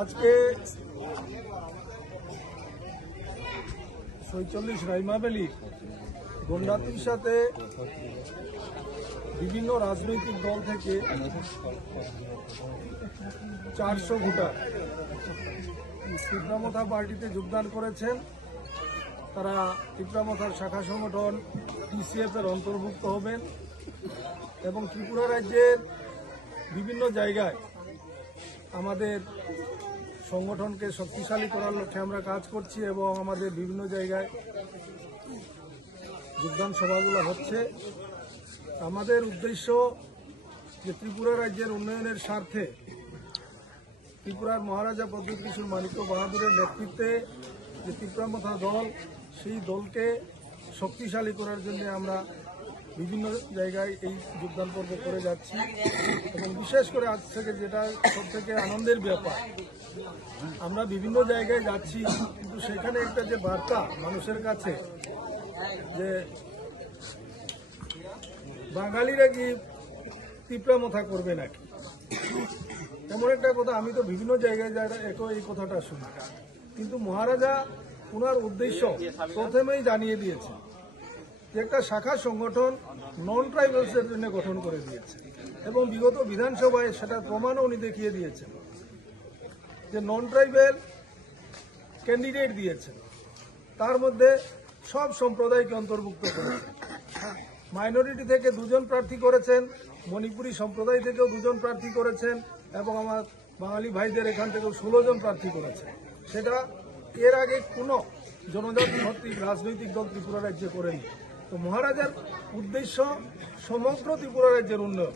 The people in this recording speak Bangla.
আজকে 46 রাইমাবেলি গন্ডাতির সাথে বিভিন্ন রাজনৈতিক দল থেকে 400 ভোটার ত্রিপুরামথা পার্টিতে যোগদান করেছেন। তারা ত্রিপুরামথার শাখা সংগঠন TCF এর অন্তর্ভুক্ত হবেন এবং ত্রিপুরা রাজ্যের বিভিন্ন জায়গায় আমাদের সংগঠনকে শক্তিশালী করার লক্ষ্যে আমরা কাজ করছি এবং আমাদের বিভিন্ন জায়গায় যোগদান সভাগুলো হচ্ছে। আমাদের উদ্দেশ্য যে ত্রিপুরা রাজ্যের উন্নয়নের স্বার্থে ত্রিপুরার মহারাজা প্রদ্যোৎ কিশোর মাণিক্য বাহাদুরের নেতৃত্বে যে ত্রিপুরামথা দল, সেই দলকে শক্তিশালী করার জন্য আমরা বিভিন্ন জায়গায় এই যোগদান পর্ব করে যাচ্ছি এবং বিশেষ করে আজ থেকে যেটা সবথেকে আনন্দের ব্যাপার, আমরা বিভিন্ন জায়গায় যাচ্ছি কিন্তু সেখানে একটা যে বার্তা মানুষের কাছে যে বাঙালিরা কি ত্রিপুরামথা করবে নাকি, এমন একটা কথা আমি তো বিভিন্ন জায়গায় এই কথাটা শুনি। কিন্তু মহারাজা ওনার উদ্দেশ্য প্রথমেই জানিয়ে দিয়েছে যে একটা শাখা সংগঠন নন ট্রাইবালসের জন্য গঠন করে দিয়েছে এবং বিগত বিধানসভায় সেটা প্রমাণও উনি দেখিয়ে দিয়েছেন যে নন ট্রাইবেল ক্যান্ডিডেট দিয়েছেন, তার মধ্যে সব সম্প্রদায়কে অন্তর্ভুক্ত করেছেন। মাইনরিটি থেকে 2 জন প্রার্থী করেছেন, মণিপুরী সম্প্রদায় থেকেও 2 জন প্রার্থী করেছেন এবং আমার বাঙালি ভাইদের এখান থেকেও 16 জন প্রার্থী করেছেন। সেটা এর আগে কোনো জনজাতি ভিত্তিক রাজনৈতিক দল ত্রিপুরা রাজ্যে করেনি। তো মহারাজার উদ্দেশ্য সমগ্র ত্রিপুরা রাজ্যের উন্নয়ন।